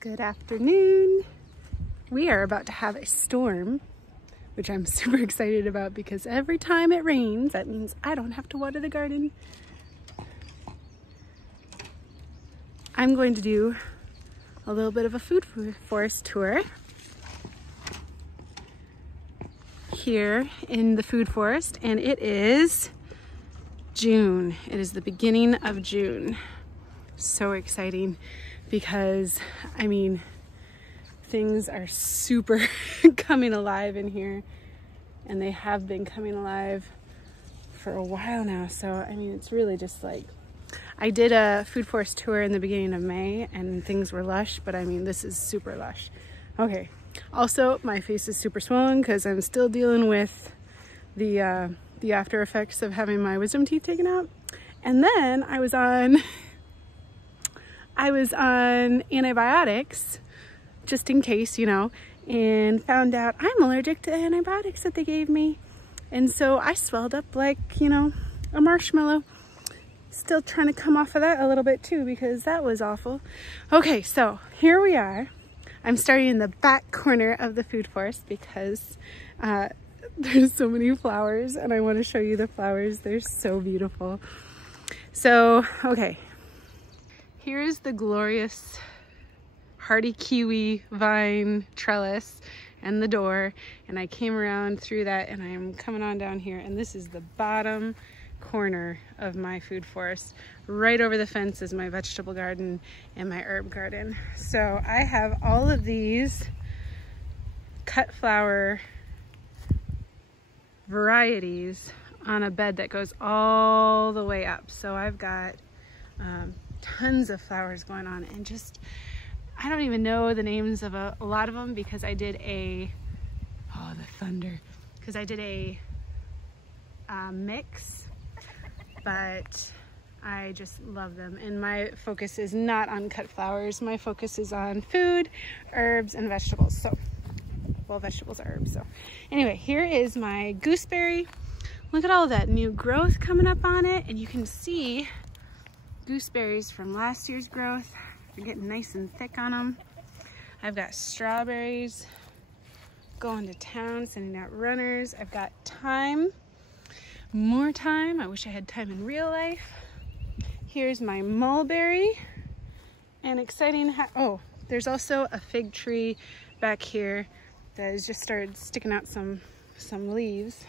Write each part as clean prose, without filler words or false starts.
Good afternoon. We are about to have a storm, which I'm super excited about because every time it rains, that means I don't have to water the garden. I'm going to do a little bit of a food forest tour here in the food forest, and it is June. It is the beginning of June. So exciting because, I mean, things are super coming alive in here, and they have been coming alive for a while now. So, I mean, it's really just like, I did a food forest tour in the beginning of May and things were lush, but I mean, this is super lush. Okay. Also, my face is super swollen because I'm still dealing with the after effects of having my wisdom teeth taken out. And then I was on antibiotics, just in case, you know, and found out I'm allergic to antibiotics that they gave me. And so I swelled up like, you know, a marshmallow. Still trying to come off of that a little bit too, because that was awful. Okay, so here we are. I'm starting in the back corner of the food forest because there's so many flowers and I want to show you the flowers. They're so beautiful. So, okay. Here's the glorious hardy kiwi vine trellis and the door, and I came around through that and I'm coming on down here, and this is the bottom corner of my food forest. Right over the fence is my vegetable garden and my herb garden. So I have all of these cut flower varieties on a bed that goes all the way up. So I've got tons of flowers going on, and just, I don't even know the names of a lot of them because I did a, oh, the thunder, because I did a mix, but I just love them. And my focus is not on cut flowers. My focus is on food, herbs, and vegetables. So, well, vegetables are herbs. So anyway, here is my gooseberry. Look at all that new growth coming up on it, and you can see gooseberries from last year's growth. They're getting nice and thick on them. I've got strawberries going to town, sending out runners. I've got thyme, more thyme. I wish I had thyme in real life. Here's my mulberry, and exciting, oh, there's also a fig tree back here that has just started sticking out some leaves.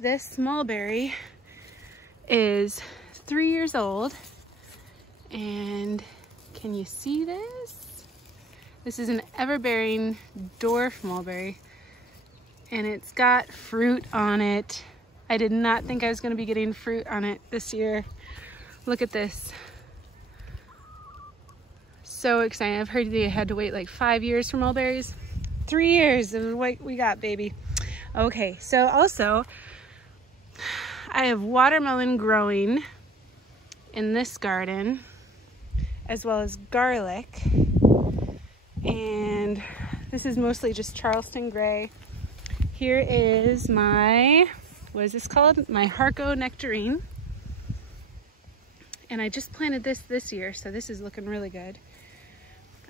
This mulberry is 3 years old, and can you see this? This is an ever-bearing dwarf mulberry, and it's got fruit on it. I did not think I was going to be getting fruit on it this year. Look at this. So exciting. I've heard they had to wait like 5 years for mulberries. 3 years is what we got, baby. Okay, so also I have watermelon growing in this garden, as well as garlic, and this is mostly just Charleston gray. Here is my, what is this called? My Harco nectarine, and I just planted this year, so this is looking really good.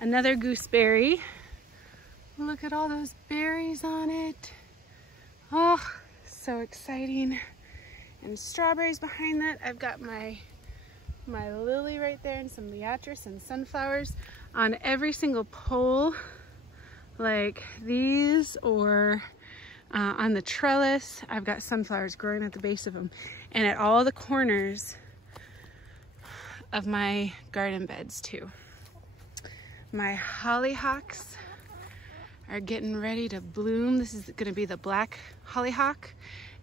Another gooseberry. Look at all those berries on it. Oh, so exciting. And strawberries behind that. I've got my lily right there, and some liatris and sunflowers on every single pole, like these, or on the trellis. I've got sunflowers growing at the base of them, and at all the corners of my garden beds too. My hollyhocks are getting ready to bloom. This is going to be the black hollyhock.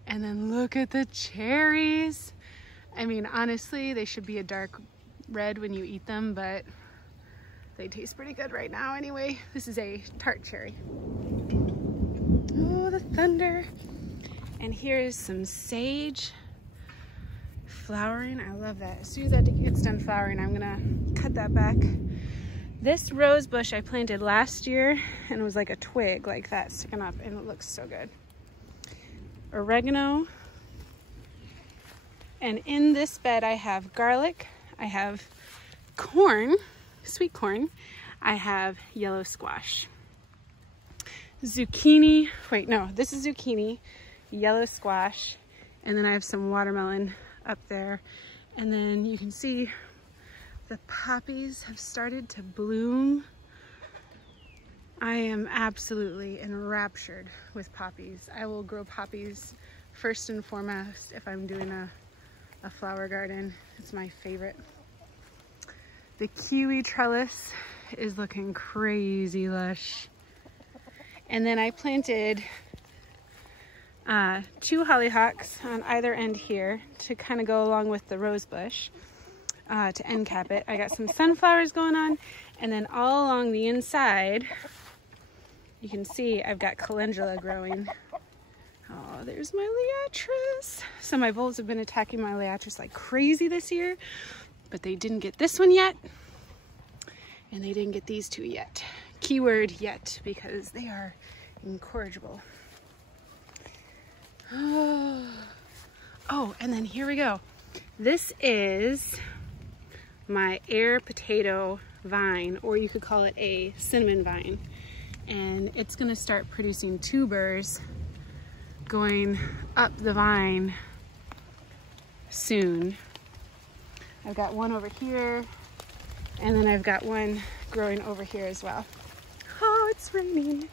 And then look at the cherries. I mean, honestly, they should be a dark red when you eat them, but they taste pretty good right now anyway. This is a tart cherry. Oh, the thunder. And here's some sage flowering. I love that. As soon as that gets done flowering, I'm gonna cut that back. This rose bush I planted last year, and it was like a twig like that sticking up, and it looks so good. Oregano, and in this bed I have garlic, I have corn, sweet corn. I have yellow squash. Zucchini, wait, no, this is zucchini, yellow squash, and then I have some watermelon up there. And then you can see the poppies have started to bloom. I am absolutely enraptured with poppies. I will grow poppies first and foremost if I'm doing a flower garden. It's my favorite. The kiwi trellis is looking crazy lush. And then I planted 2 hollyhocks on either end here to kind of go along with the rose bush to end cap it. I got some sunflowers going on, and then all along the inside, you can see I've got calendula growing. Oh, there's my liatris. So my voles have been attacking my liatris like crazy this year, but they didn't get this one yet, and they didn't get these 2 yet. Keyword yet, because they are incorrigible. Oh, and then here we go. This is my air potato vine, or you could call it a cinnamon vine. And it's gonna start producing tubers going up the vine soon. I've got one over here, and then I've got one growing over here as well. Oh, it's raining.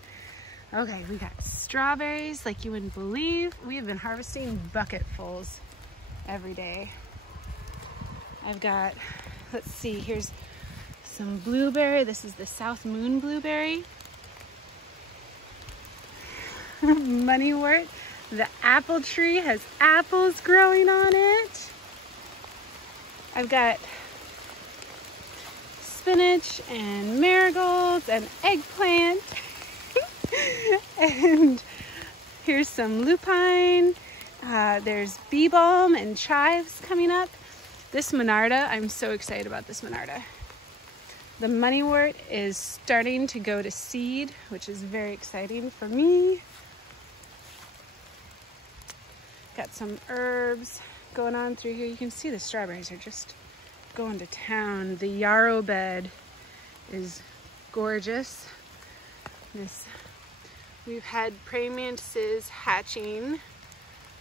Okay, we got strawberries like you wouldn't believe. We have been harvesting bucketfuls every day. I've got, let's see, here's some blueberry. This is the South Moon blueberry. Moneywort. The apple tree has apples growing on it. I've got spinach and marigolds and eggplant. And here's some lupine. There's bee balm and chives coming up. This monarda, I'm so excited about this monarda. The moneywort is starting to go to seed, which is very exciting for me. Got some herbs going on through here. You can see the strawberries are just going to town. The yarrow bed is gorgeous. We've had praying mantises hatching.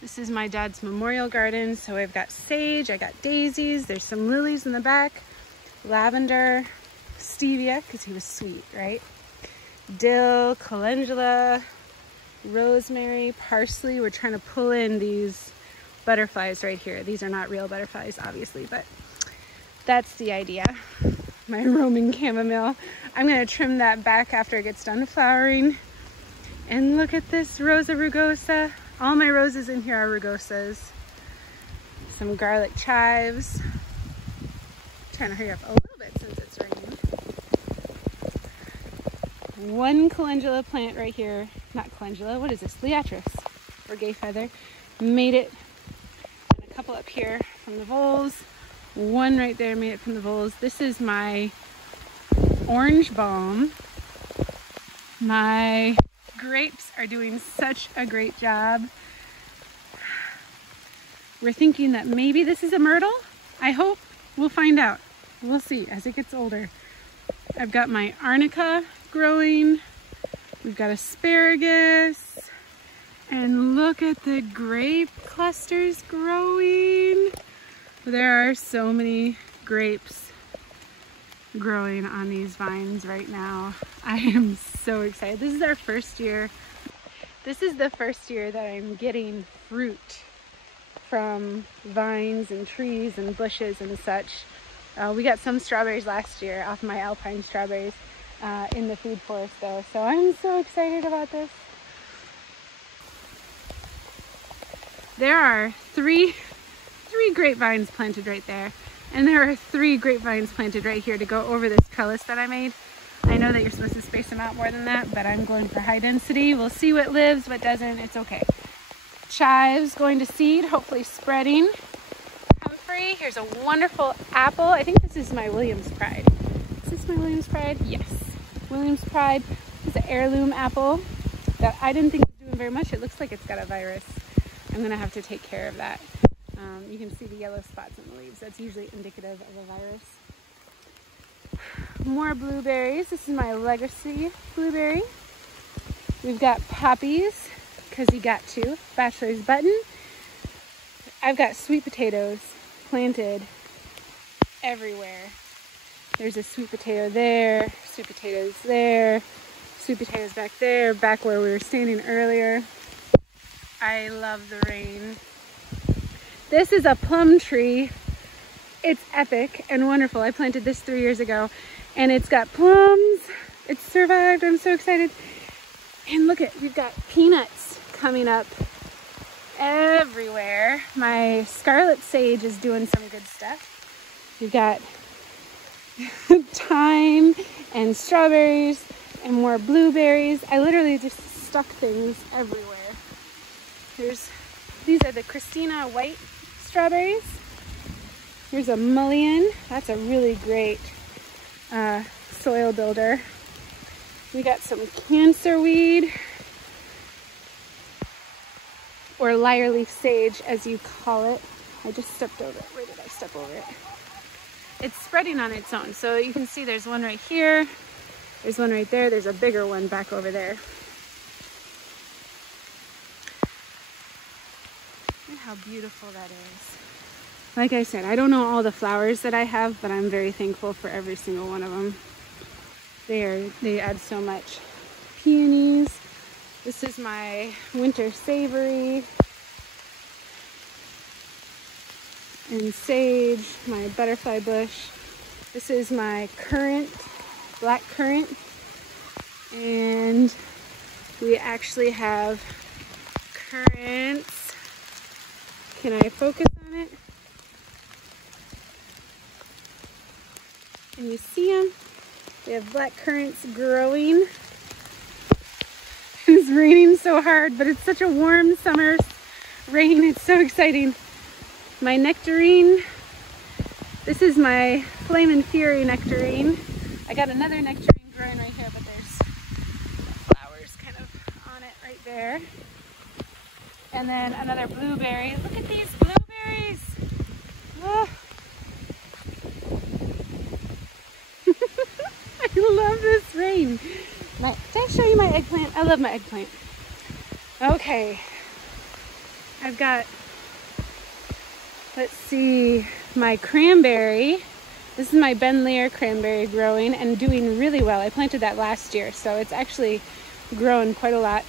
This is my dad's memorial garden. So I've got sage, I got daisies, there's some lilies in the back, lavender, stevia, because he was sweet, right? Dill, calendula, rosemary, parsley. We're trying to pull in these butterflies right here. These are not real butterflies, obviously, but that's the idea. My Roman chamomile. I'm gonna trim that back after it gets done flowering. And look at this Rosa rugosa. All my roses in here are rugosas. Some garlic chives. I'm trying to hurry up a little bit since it's raining. One calendula plant right here. Not calendula, what is this? Liatris or gay feather. Made it. And a couple up here from the voles. One right there made it from the voles. This is my orange balm. My grapes are doing such a great job. We're thinking that maybe this is a myrtle. I hope. We'll find out. We'll see as it gets older. I've got my arnica growing. We've got asparagus. And look at the grape clusters growing. There are so many grapes growing on these vines right now. I am so excited. This is our first year. This is the first year that I'm getting fruit from vines and trees and bushes and such. We got some strawberries last year off my alpine strawberries in the food forest though. So I'm so excited about this. There are three grapevines planted right there. And there are 3 grapevines planted right here to go over this trellis that I made. I know that you're supposed to space them out more than that, but I'm going for high density. We'll see what lives, what doesn't, it's okay. Chives going to seed, hopefully spreading. Comfrey, here's a wonderful apple. I think this is my Williams Pride. Is this my Williams Pride? Yes. Williams Pride is an heirloom apple that I didn't think was doing very much. It looks like it's got a virus. I'm gonna have to take care of that. You can see the yellow spots on the leaves. That's usually indicative of a virus. more blueberries. This is my legacy blueberry. We've got poppies, because you got to. Bachelor's button. I've got sweet potatoes planted everywhere. There's a sweet potato there, sweet potatoes there, sweet potatoes back there, back where we were standing earlier. I love the rain. This is a plum tree. It's epic and wonderful. I planted this 3 years ago and it's got plums. It's survived. I'm so excited. And look at, we've got peanuts coming up everywhere. My scarlet sage is doing some good stuff. We've got thyme and strawberries and more blueberries. I literally just stuck things everywhere. These are the Christina white strawberries. Here's a mullein. That's a really great soil builder. We got some cancer weed, or lyre leaf sage as you call it. I just stepped over it. Where did I step over it? It's spreading on its own. So you can see there's one right here. There's one right there. There's a bigger one back over there. Look how beautiful that is. Like I said, I don't know all the flowers that I have, but I'm very thankful for every single one of them. They add so much. Peonies. This is my winter savory. And sage, my butterfly bush. This is my currant, black currant. And we actually have currants. Can I focus on it? Can you see them? We have black currants growing. It's raining so hard, but it's such a warm summer rain. It's so exciting. My nectarine. This is my Flame and Fury nectarine. I got another nectarine growing right here, but there's flowers kind of on it right there. And then another blueberry. Look at these blueberries. Oh. I love this rain. Did I show you my eggplant? I love my eggplant. Okay. I've got, let's see, my cranberry. This is my Ben Lear cranberry growing and doing really well. I planted that last year, so it's actually grown quite a lot.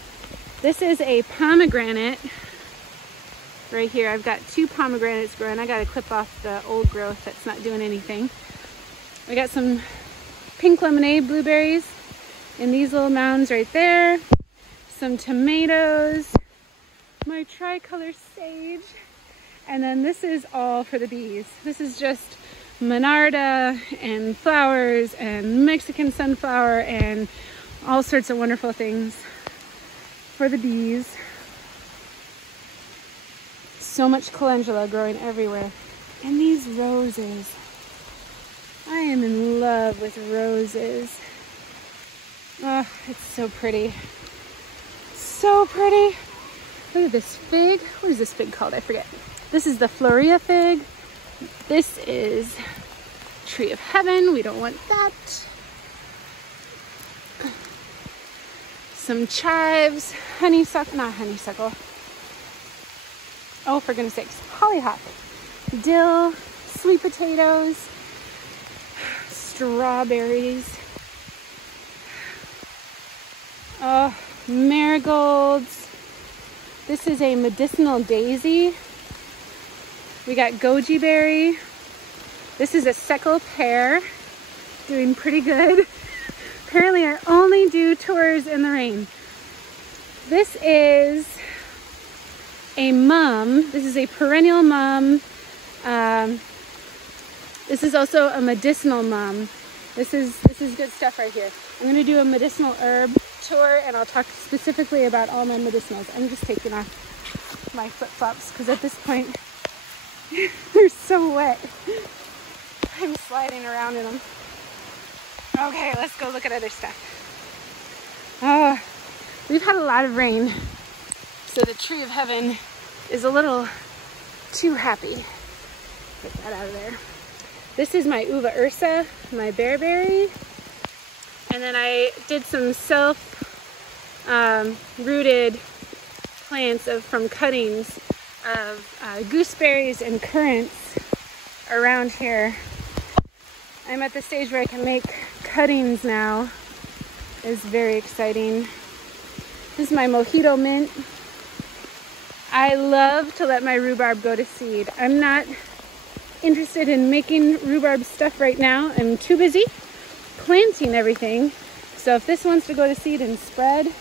This is a pomegranate right here. I've got 2 pomegranates growing. I got to clip off the old growth that's not doing anything. I got some pink lemonade blueberries in these little mounds right there. Some tomatoes, my tricolor sage, and then this is all for the bees. This is just monarda and flowers and Mexican sunflower and all sorts of wonderful things for the bees. So much calendula growing everywhere. And these roses. I am in love with roses. Oh, it's so pretty. So pretty. Look at this fig. What is this fig called? I forget. This is the Florea fig. This is Tree of Heaven. We don't want that. Some chives, honeysuckle, not honeysuckle. Oh, for goodness sakes, hollyhock, dill, sweet potatoes, strawberries, oh, marigolds. This is a medicinal daisy. We got goji berry. This is a Seckel pear, doing pretty good. Apparently I only do tours in the rain. This is a mum. This is a perennial mum. This is also a medicinal mum. This is good stuff right here. I'm gonna do a medicinal herb tour and I'll talk specifically about all my medicinals. I'm just taking off my flip-flops because at this point they're so wet. I'm sliding around in them. Okay, let's go look at other stuff. We've had a lot of rain, so the Tree of Heaven is a little too happy. Get that out of there. This is my uva ursa, my bearberry. And then I did some self-rooted plants from cuttings of gooseberries and currants around here. I'm at the stage where I can make cuttings now. It's very exciting. This is my mojito mint. I love to let my rhubarb go to seed. I'm not interested in making rhubarb stuff right now. I'm too busy planting everything. So if this wants to go to seed and spread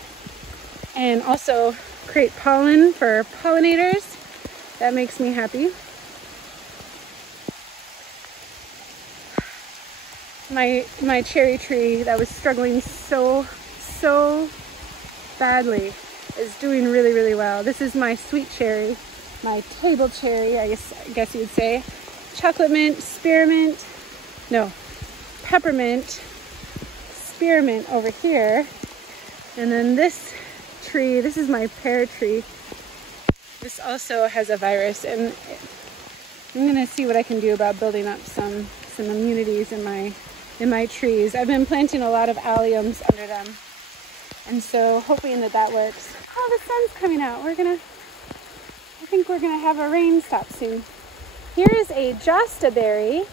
and also create pollen for pollinators, that makes me happy. My cherry tree that was struggling so badly is doing really well. This is my sweet cherry, my table cherry, I guess you would say. Chocolate mint, spearmint, no, peppermint, spearmint over here. And then this tree, this is my pear tree. This also has a virus, and I'm gonna see what I can do about building up some immunities in my trees. I've been planting a lot of alliums under them, and so hoping that works. Oh, the sun's coming out. I think we're gonna have a rain stop soon. Here is a josta berry.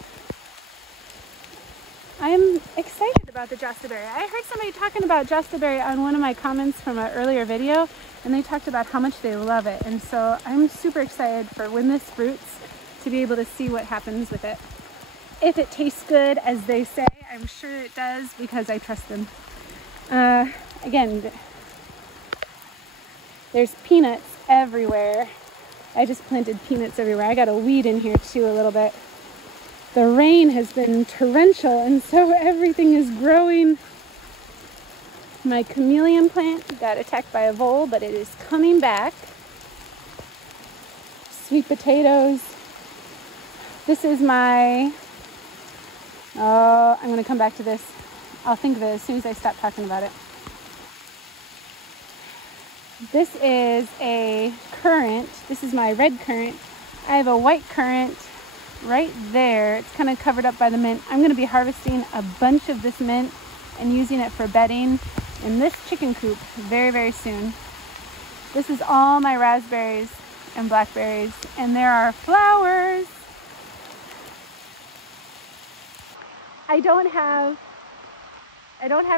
I'm excited about the josta berry. I heard somebody talking about josta berry on one of my comments from an earlier video, and they talked about how much they love it. And so I'm super excited for when this fruits to be able to see what happens with it. If it tastes good, as they say, I'm sure it does because I trust them. Again, there's peanuts everywhere. I just planted peanuts everywhere. I got a weed in here too a little bit. The rain has been torrential, and so everything is growing. My chameleon plant got attacked by a vole, but it is coming back. Sweet potatoes. This is my, I'm gonna come back to this. I'll think of it as soon as I stop talking about it. This is a currant. This is my red currant. I have a white currant right there. It's kind of covered up by the mint. I'm going to be harvesting a bunch of this mint and using it for bedding in this chicken coop very soon. This is all my raspberries and blackberries, and there are flowers. I don't have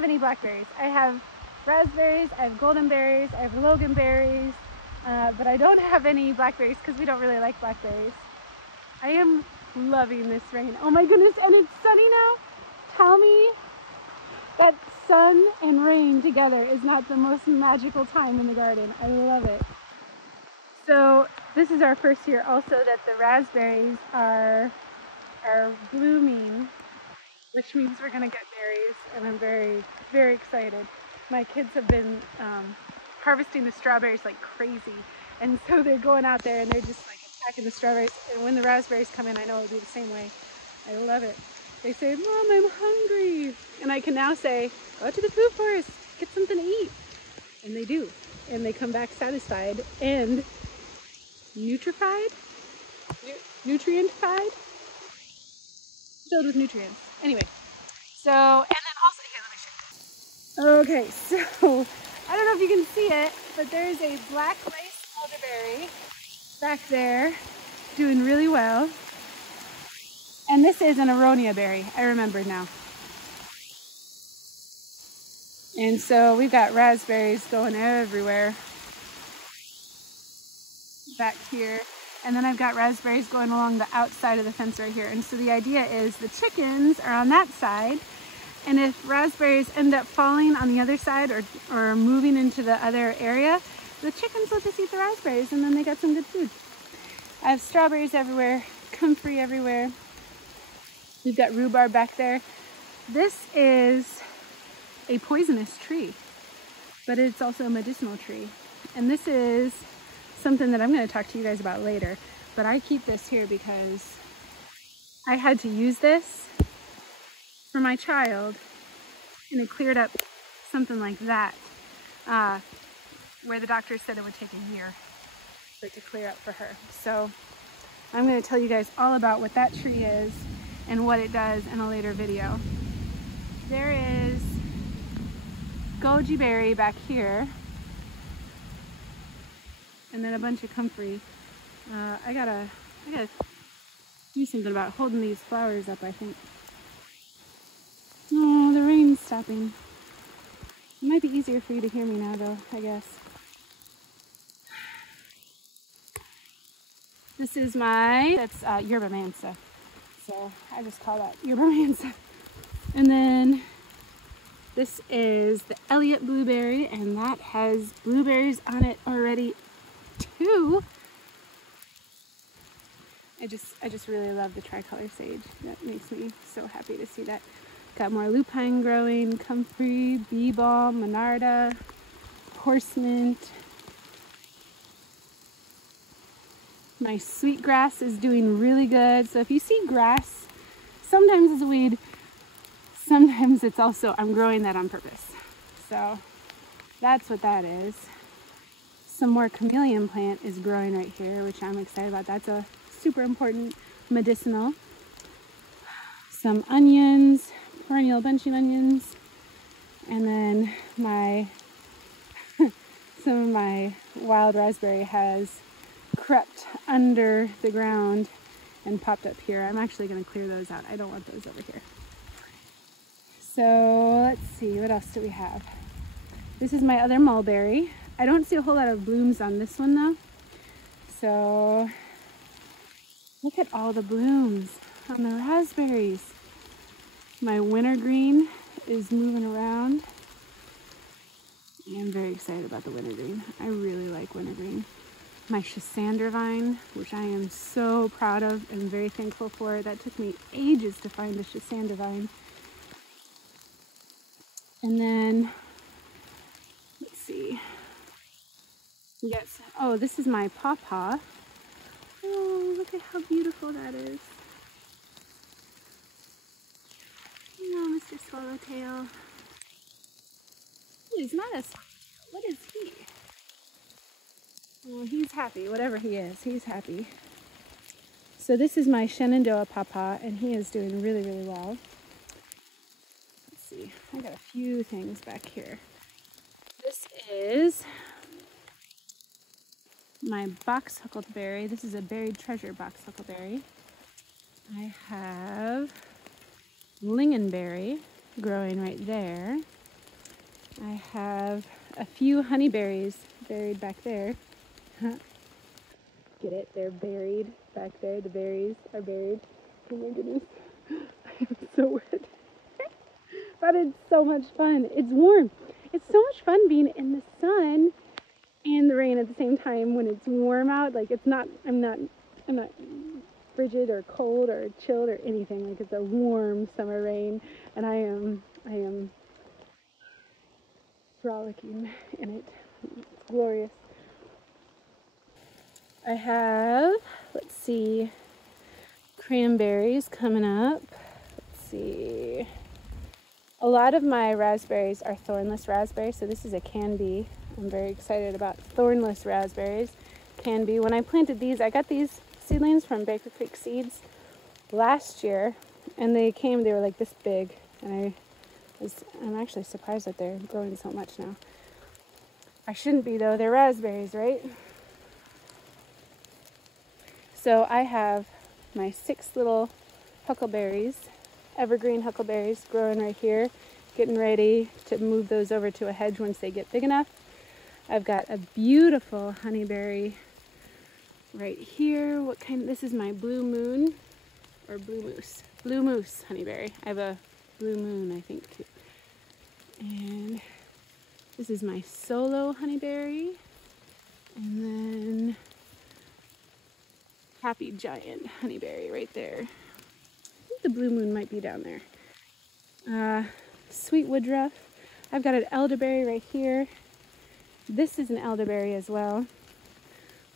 any blackberries. I have raspberries, I have golden berries, I have logan berries, but I don't have any blackberries because we don't really like blackberries. I am loving this rain. Oh my goodness, and it's sunny now. Tell me that sun and rain together is not the most magical time in the garden. I love it. So this is our first year also that the raspberries are blooming, which means we're gonna get berries, and I'm very excited. My kids have been harvesting the strawberries like crazy, and so they're going out there and they're just like attacking the strawberries, and when the raspberries come in, I know it'll be the same way. I love it. They say, "Mom, I'm hungry," and I can now say, "Go to the food forest, get something to eat," and they do, and they come back satisfied and nutrified, nutrientified, filled with nutrients. Anyway, so, and then also, here, let me show you. Okay, so, I don't know if you can see it, but there's a black lace elderberry back there doing really well. And this is an aronia berry, I remember now. And so we've got raspberries going everywhere back here. And then I've got raspberries going along the outside of the fence right here. And so the idea is the chickens are on that side, and if raspberries end up falling on the other side or moving into the other area, the chickens will just eat the raspberries, and then they got some good food. I have strawberries everywhere, comfrey everywhere. We've got rhubarb back there. This is a poisonous tree, but it's also a medicinal tree. And this is something that I'm going to talk to you guys about later, but I keep this here because I had to use this for my child, and it cleared up something like that, where the doctor said it would take a year for it to clear up for her. So I'm going to tell you guys all about what that tree is and what it does in a later video. There is goji berry back here, and then a bunch of comfrey. I gotta do something about holding these flowers up, I think. Oh, the rain's stopping. It might be easier for you to hear me now though, I guess. This is that's yerba mansa. So I just call that yerba mansa. And then this is the Elliott blueberry, and that has blueberries on it already too. I just really love the tricolor sage. That makes me so happy to see that. Got more lupine growing, comfrey, bee balm, monarda, horse mint. My sweetgrass is doing really good. So if you see grass, sometimes it's a weed, sometimes it's also, I'm growing that on purpose. So that's what that is. Some more chameleon plant is growing right here, which I'm excited about. That's a super important medicinal. Some onions, perennial bunching onions, and then some of my wild raspberry has crept under the ground and popped up here. I'm actually going to clear those out. I don't want those over here. So let's see, what else do we have? This is my other mulberry. I don't see a whole lot of blooms on this one though. So look at all the blooms on the raspberries. My wintergreen is moving around. I'm very excited about the wintergreen. I really like wintergreen. My Schisandra vine, which I am so proud of and very thankful for. That took me ages to find the Schisandra vine. And then, let's see. Yes, oh, this is my pawpaw. Oh, look at how beautiful that is. Oh, Mr. Swallowtail. He's not a swallowtail. What is he? Well, he's happy. Whatever he is, he's happy. So this is my Shenandoah pawpaw, and he is doing really, really well. Let's see. I got a few things back here. This is my box huckleberry. This is a buried treasure box huckleberry. I have lingonberry growing right there. I have a few honeyberries buried back there. Get it? They're buried back there. The berries are buried. Oh my goodness. I'm so wet. But it's so much fun. It's warm. It's so much fun being in the sun and the rain at the same time when it's warm out. Like I'm not frigid or cold or chilled or anything. Like it's a warm summer rain, and I am frolicking in it. It's glorious. I have, let's see, cranberries coming up. Let's see. A lot of my raspberries are thornless raspberries, so this is a Canby. I'm very excited about thornless raspberries. Canby. When I planted these, I got these seedlings from Baker Creek Seeds last year, and they were like this big, and I'm actually surprised that they're growing so much now. I shouldn't be though, they're raspberries, right? So I have my 6 little huckleberries, evergreen huckleberries growing right here, getting ready to move those over to a hedge once they get big enough. I've got a beautiful honeyberry right here. What kind? This is my blue moon or blue moose. Blue moose honeyberry. I have a blue moon, I think, too. And this is my solo honeyberry. And then happy giant honeyberry right there. I think the blue moon might be down there. Sweet woodruff. I've got an elderberry right here. This is an elderberry as well.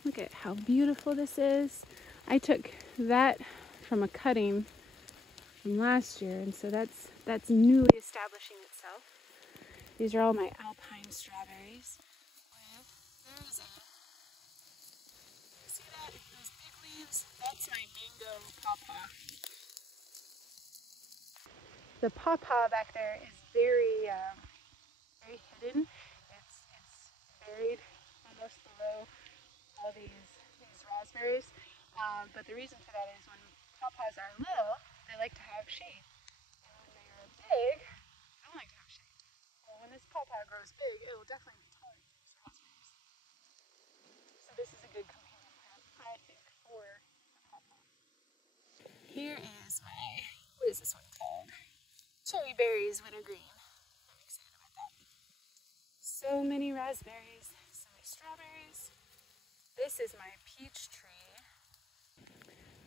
Look at how beautiful this is. I took that from a cutting from last year, and so that's newly establishing itself. These are all my alpine strawberries. See that? Those big leaves? That's my mango pawpaw. The pawpaw back there is very, very hidden. It's buried almost below all these raspberries. But the reason for that is when pawpaws are little, they like to have shade. And when they are big, they don't like to have shade. Well, when this pawpaw grows big, it will definitely be taller than these raspberries. So this is a good companion plant, I think, for the pawpaw. Here is what is this one called? Cherry berries wintergreen. I'm excited about that. So many raspberries, so many strawberries. This is my peach tree.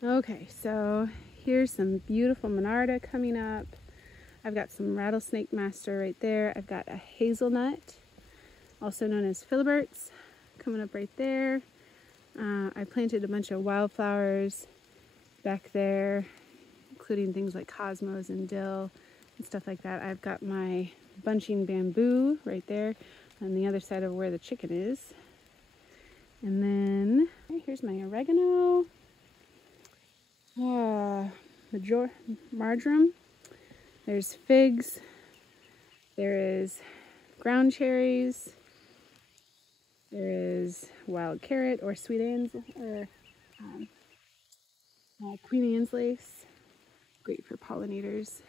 Okay, so here's some beautiful monarda coming up. I've got some rattlesnake master right there. I've got a hazelnut, also known as filiberts, coming up right there. I planted a bunch of wildflowers back there, including things like cosmos and dill and stuff like that. I've got my bunching bamboo right there on the other side of where the chicken is. And then here's my oregano, marjoram. There's figs. There is ground cherries. There is wild carrot or sweet Anne's or Queen Anne's lace. Great for pollinators.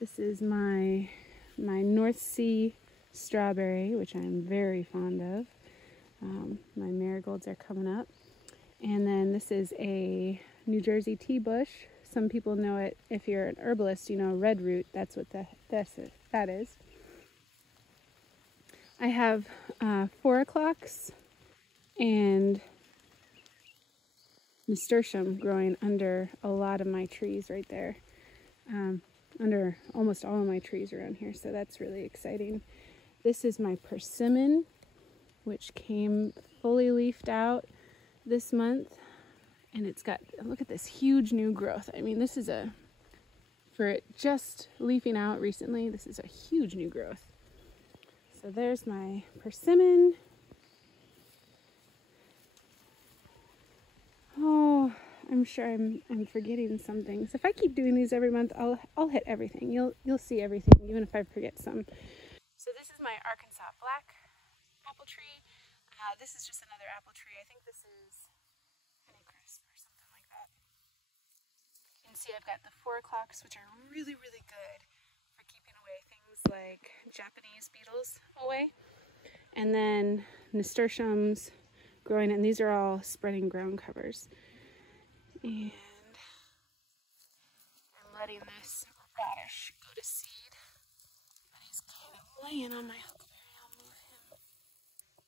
This is my North Sea strawberry, which I'm very fond of. My marigolds are coming up. And then this is a New Jersey tea bush. Some people know it, if you're an herbalist, you know red root. That's what that is. I have 4 o'clocks and nasturtium growing under a lot of my trees right there. Under almost all of my trees around here, so that's really exciting. This is my persimmon, which came fully leafed out this month, and it's got, look at this huge new growth. I mean, this is for it just leafing out recently, this is a huge new growth. So there's my persimmon. Oh, I'm sure I'm forgetting some things. If I keep doing these every month, I'll hit everything. You'll see everything, even if I forget some. So this is my Arkansas black apple tree. This is just another apple tree. I think this is Honeycrisp or something like that. You can see I've got the 4 o'clocks, which are really, really good for keeping away things like Japanese beetles away. And then nasturtiums growing, and these are all spreading ground covers. And I'm letting this radish go to seed. But he's kind of laying on my huckleberry. I'll move him.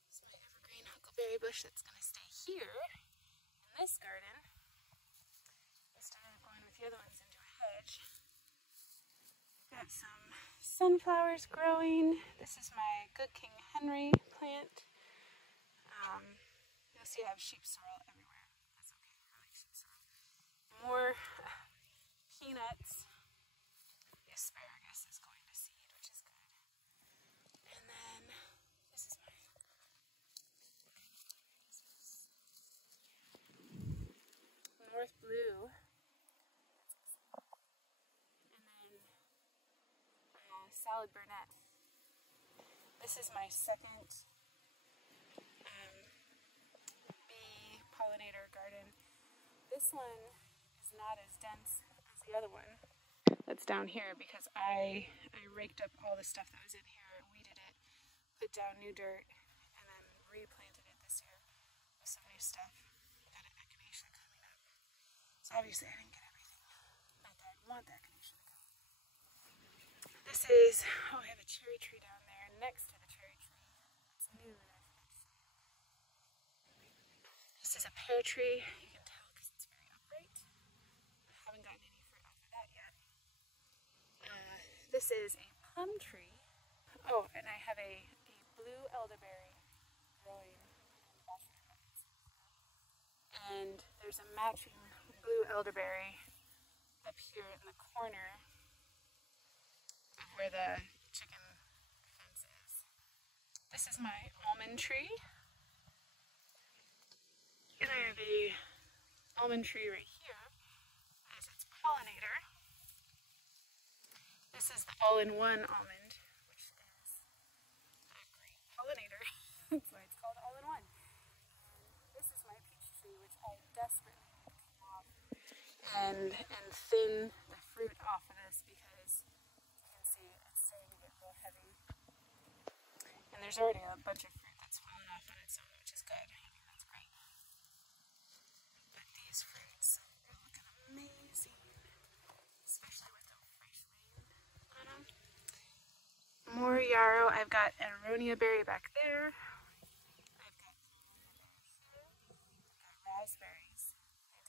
It's my evergreen huckleberry bush that's going to stay here in this garden instead of going with the other ones into a hedge. Got some sunflowers growing. This is my Good King Henry plant. You'll see I have sheep sorrel everywhere. That's okay. I like sheep sorrel. More peanuts. The asparagus is going to seed, which is good. And then this is my North Blue. And then Salad Burnett. This is my second bee pollinator garden. This one is not as dense as the other one that's down here because I raked up all the stuff that was in here, weeded it, put down new dirt, and then replanted it this year with some new stuff. Got an echinacea coming up. So obviously I didn't get everything. Not that I want the echinacea to go. This is, I have a cherry tree down there next to the cherry tree. It's new and I've fixed. This is a pear tree. You can tell because it's very upright. I haven't gotten any fruit off of that yet. This is a plum tree. Oh, and I have a blue elderberry growing in the bathroom. And there's a matching blue elderberry up here in the corner of where the chicken fence is. This is my almond tree. And I have a almond tree right here as its pollinator. This is the all-in-one almond, which is a great pollinator. That's why it's called all-in-one. This is my peach tree, which I desperately want to come off and thin the fruit off of this because you can see it's starting to get real heavy. And there's already a bunch of fruit that's fallen off on its own, which is good. I mean, that's great. But these fruits are looking amazing, especially with the fresh rain on them. More yarrow. I've got aronia berry back there. I've got raspberries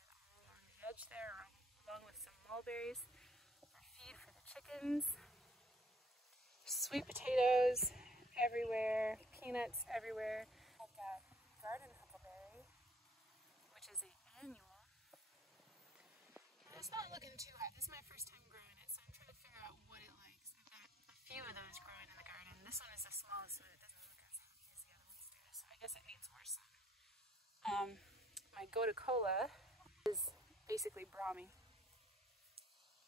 planted all along the edge there, along with some mulberries for feed for the chickens. Sweet potatoes everywhere, peanuts everywhere. I've got garden huckleberry, which is an annual. And it's not looking too hot. This is my first time growing it, so I'm trying to figure out what it likes. I've got a few of those growing in the garden. This one is the smallest one. It doesn't look as healthy as the other ones do, so I guess it needs more sun. My gotu-kola is basically brahmi.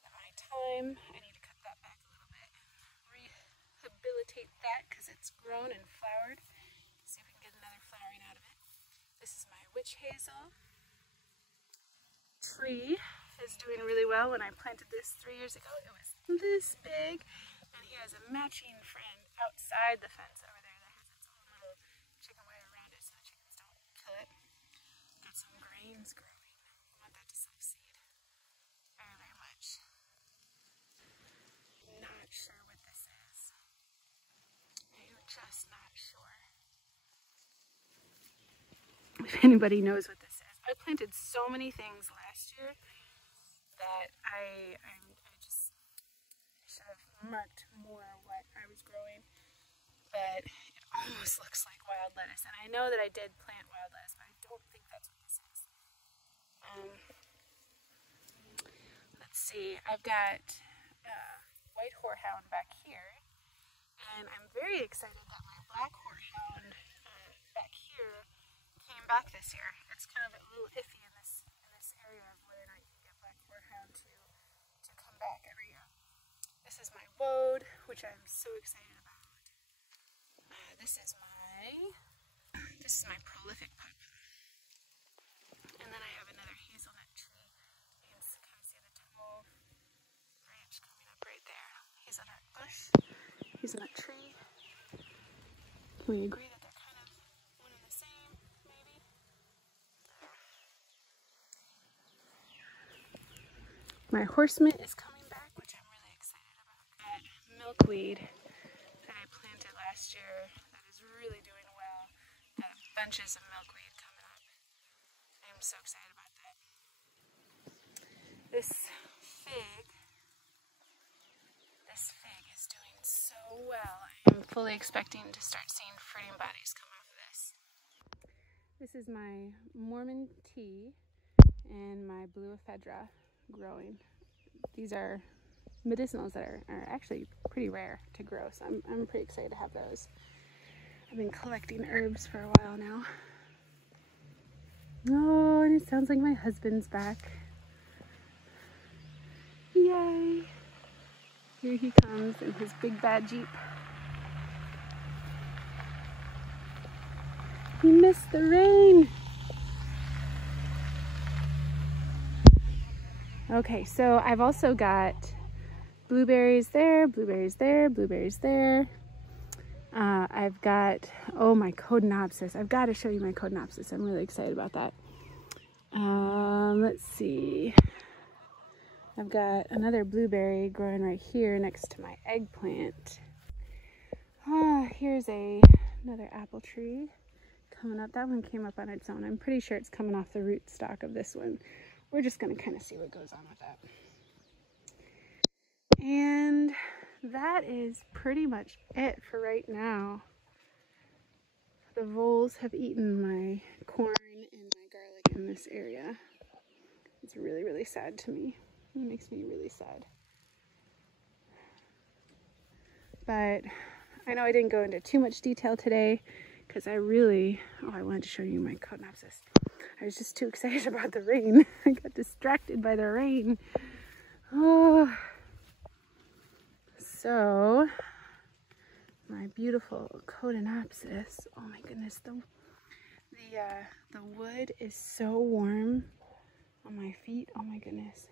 At my time, I need to cut that back a little bit and rehabilitate that because it's grown and flowered. See if we can get another flowering out of it. This is my witch hazel. Tree is doing really well. When I planted this 3 years ago, it was this big, and he has a matching friend outside the fence over there that has its own little chicken wire around it so the chickens don't kill it. Got some grains growing. I want that to self-seed very, very much. Not sure what this is. I'm just not sure. If anybody knows what this is. I planted so many things last year that I should have marked more what I was growing, but it almost looks like wild lettuce. And I know that I did plant wild lettuce, but I don't think that's what this is. Let's see, I've got white horehound back here, and I'm very excited that my black horehound back here came back this year. It's kind of a little iffy in this area of whether or not you can get black horehound to come back every year. This is my woad, which I'm so excited about. This is my prolific pawpaw. And then I have another hazelnut tree. You can kind of see the tall branch coming up right there. Hazelnut bush, hazelnut tree. Can we agree that they're kind of one and the same, maybe? My horsemint is coming back, which I'm really excited about. That milkweed that I planted last year that is really doing well. Got bunches of milkweed coming up. I'm so excited about that. This fig is doing so well. I'm fully expecting to start seeing fruiting bodies come off of this. This is my Mormon tea and my blue ephedra growing. These are medicinals that are actually pretty rare to grow, so I'm pretty excited to have those. I've been collecting herbs for a while now. Oh, and it sounds like my husband's back. Yay! Here he comes in his big bad Jeep. He missed the rain! Okay, so I've also got blueberries there, blueberries there, blueberries there. I've got, oh, my Codenopsis. I've got to show you my Codenopsis. I'm really excited about that. Let's see. I've got another blueberry growing right here next to my eggplant. Here's another apple tree coming up. That one came up on its own. I'm pretty sure it's coming off the rootstock of this one. We're just going to kind of see what goes on with that. And that is pretty much it for right now. The voles have eaten my corn and my garlic in this area. It's really, really sad to me. It makes me really sad. But I know I didn't go into too much detail today because I wanted to show you my Codenopsis. I was just too excited about the rain. I got distracted by the rain. Oh, So my beautiful Codenopsis, oh my goodness, the wood is so warm on my feet, oh my goodness.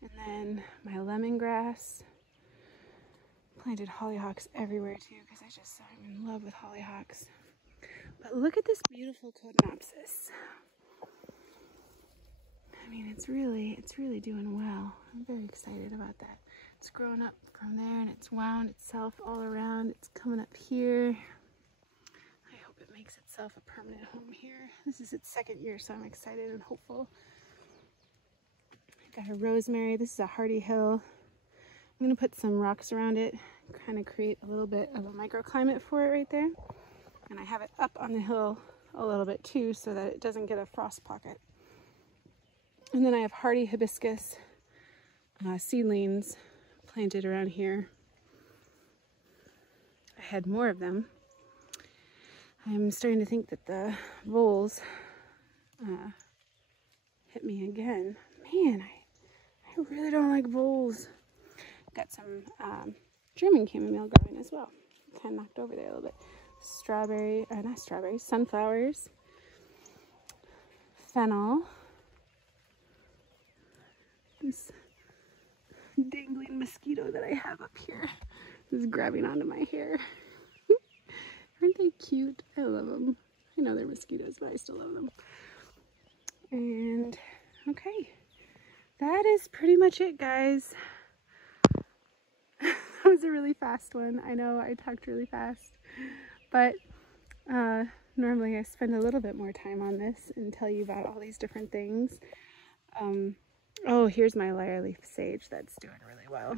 And then my lemongrass, planted hollyhocks everywhere too because I'm in love with hollyhocks. But look at this beautiful Codenopsis. I mean, it's really doing well. I'm very excited about that. It's grown up from there and it's wound itself all around. It's coming up here. I hope it makes itself a permanent home here. This is its second year, so I'm excited and hopeful. Got a rosemary. This is a hardy hill. I'm gonna put some rocks around it, kind of create a little bit of a microclimate for it right there. And I have it up on the hill a little bit too so that it doesn't get a frost pocket. And then I have hardy hibiscus seedlings planted around here. I had more of them. I'm starting to think that the voles hit me again. Man, I really don't like voles. Got some German chamomile growing as well. Kind of knocked over there a little bit. Not strawberries, sunflowers, fennel. This dangling mosquito that I have up here is grabbing onto my hair. Aren't they cute? I love them. I know they're mosquitoes, but I still love them. And okay, that is pretty much it, guys. That was a really fast one. I know I talked really fast, but normally I spend a little bit more time on this and tell you about all these different things. Oh, here's my lyre leaf sage that's doing really well.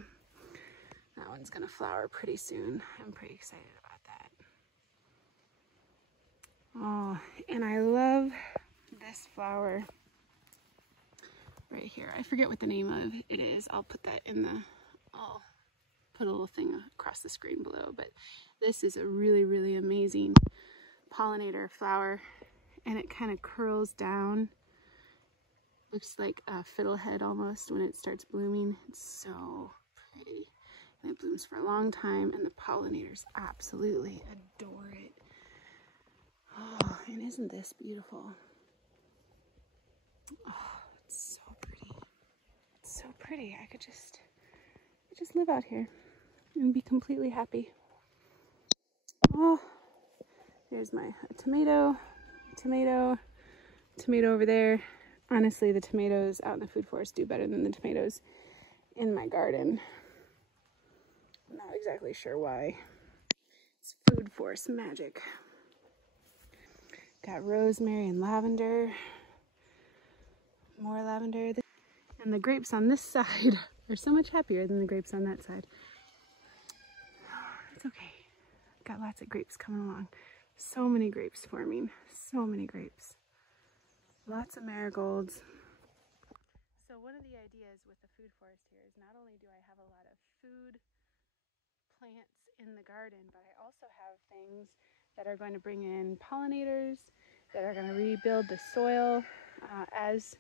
That one's gonna flower pretty soon. I'm pretty excited about that. Oh, and I love this flower right here. I forget what the name of it is. I'll put that I'll put a little thing across the screen below, but this is a really amazing pollinator flower, and it kind of curls down. Looks like a fiddlehead almost when it starts blooming. It's so pretty. And it blooms for a long time, and the pollinators absolutely adore it. Oh, and isn't this beautiful? Oh, it's so pretty. It's so pretty. I could just live out here and be completely happy. Oh, there's my tomato over there. Honestly, the tomatoes out in the food forest do better than the tomatoes in my garden. I'm not exactly sure why. It's food forest magic. Got rosemary and lavender. More lavender. And the grapes on this side are so much happier than the grapes on that side. It's okay. Got lots of grapes coming along. So many grapes forming. So many grapes. Lots of marigolds. So one of the ideas with the food forest here is not only do I have a lot of food plants in the garden, but I also have things that are going to bring in pollinators, that are going to rebuild the soil as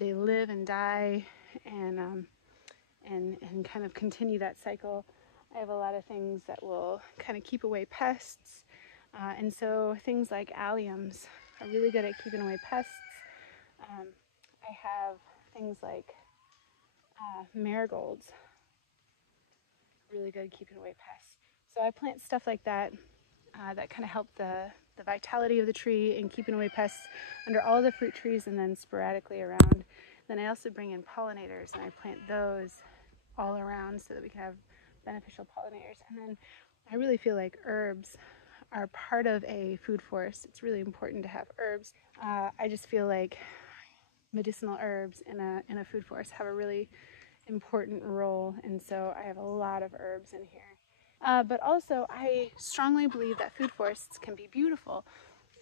they live and die, and kind of continue that cycle. I have a lot of things that will kind of keep away pests, and so things like alliums are really good at keeping away pests. I have things like marigolds, really good at keeping away pests. So I plant stuff like that that kind of help the vitality of the tree and keeping away pests under all the fruit trees and then sporadically around. Then I also bring in pollinators, and I plant those all around so that we can have beneficial pollinators. And then I really feel like herbs are part of a food forest. It's really important to have herbs. I just feel like medicinal herbs in a food forest have a really important role, and so I have a lot of herbs in here. But also, I strongly believe that food forests can be beautiful,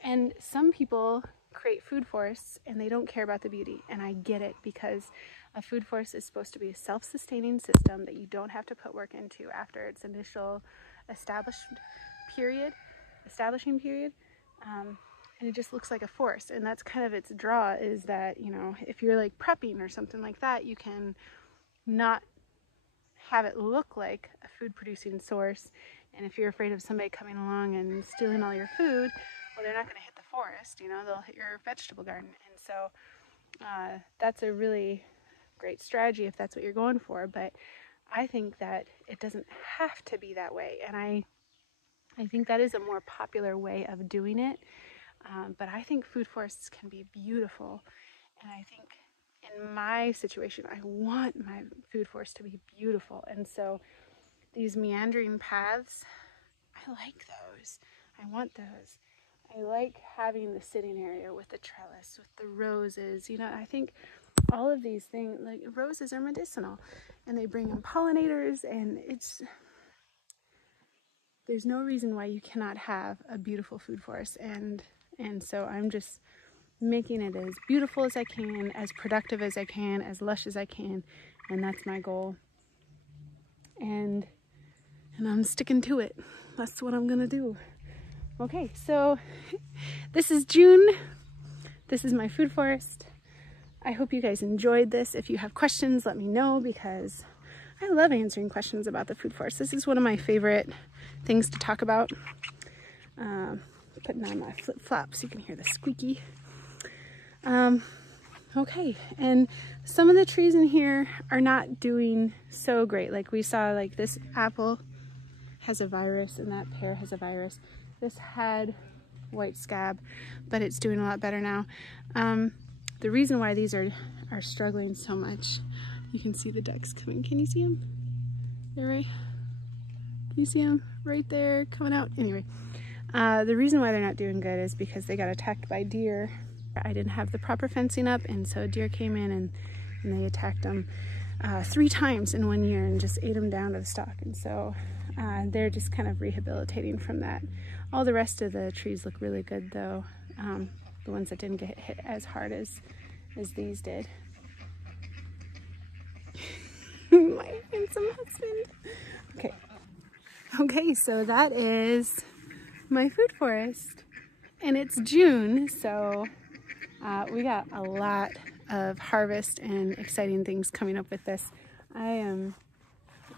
and some people create food forests and they don't care about the beauty, and I get it, because a food forest is supposed to be a self-sustaining system that you don't have to put work into after its initial establishing period. And it just looks like a forest, and that's kind of its draw, is that, you know, if you're like prepping or something like that, you can not have it look like a food producing source. And if you're afraid of somebody coming along and stealing all your food, well, they're not going to hit the forest, you know, they'll hit your vegetable garden. And so that's a really great strategy if that's what you're going for. But I think that it doesn't have to be that way. And I think that is a more popular way of doing it. But I think food forests can be beautiful. And I think in my situation, I want my food forest to be beautiful. And so these meandering paths, I like those. I want those. I like having the sitting area with the trellis, with the roses. You know, I think all of these things, like roses are medicinal and they bring in pollinators, and there's no reason why you cannot have a beautiful food forest. And so I'm just making it as beautiful as I can, as productive as I can, as lush as I can, and that's my goal. And I'm sticking to it. That's what I'm gonna do. Okay, so this is June. This is my food forest. I hope you guys enjoyed this. If you have questions, let me know, because I love answering questions about the food forest. This is one of my favorite things to talk about. Putting on my flip-flops, you can hear the squeaky. Okay, and some of the trees in here are not doing so great. Like we saw, like this apple has a virus and that pear has a virus. This had white scab, but it's doing a lot better now. The reason why these are struggling so much, you can see the ducks coming. Can you see them? They're right. Can you see them right there coming out? Anyway, the reason why they're not doing good is because they got attacked by deer. I didn't have the proper fencing up, and so deer came in and they attacked them 3 times in 1 year and just ate them down to the stalk. And so they're just kind of rehabilitating from that. All the rest of the trees look really good though. The ones that didn't get hit as hard as these did. My handsome husband. Okay, so that is my food forest. And it's June, so we got a lot of harvest and exciting things coming up with this. I am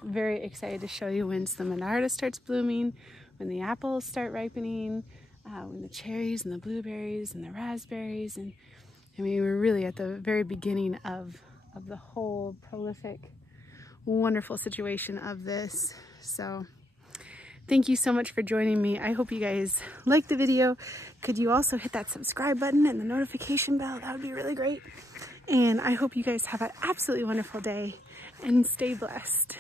very excited to show you when the monarda starts blooming, when the apples start ripening, when the cherries and the blueberries and the raspberries. And I mean, we're really at the very beginning of the whole prolific, wonderful situation of this. So thank you so much for joining me. I hope you guys liked the video. Could you also hit that subscribe button and the notification bell? That would be really great. And I hope you guys have an absolutely wonderful day and stay blessed.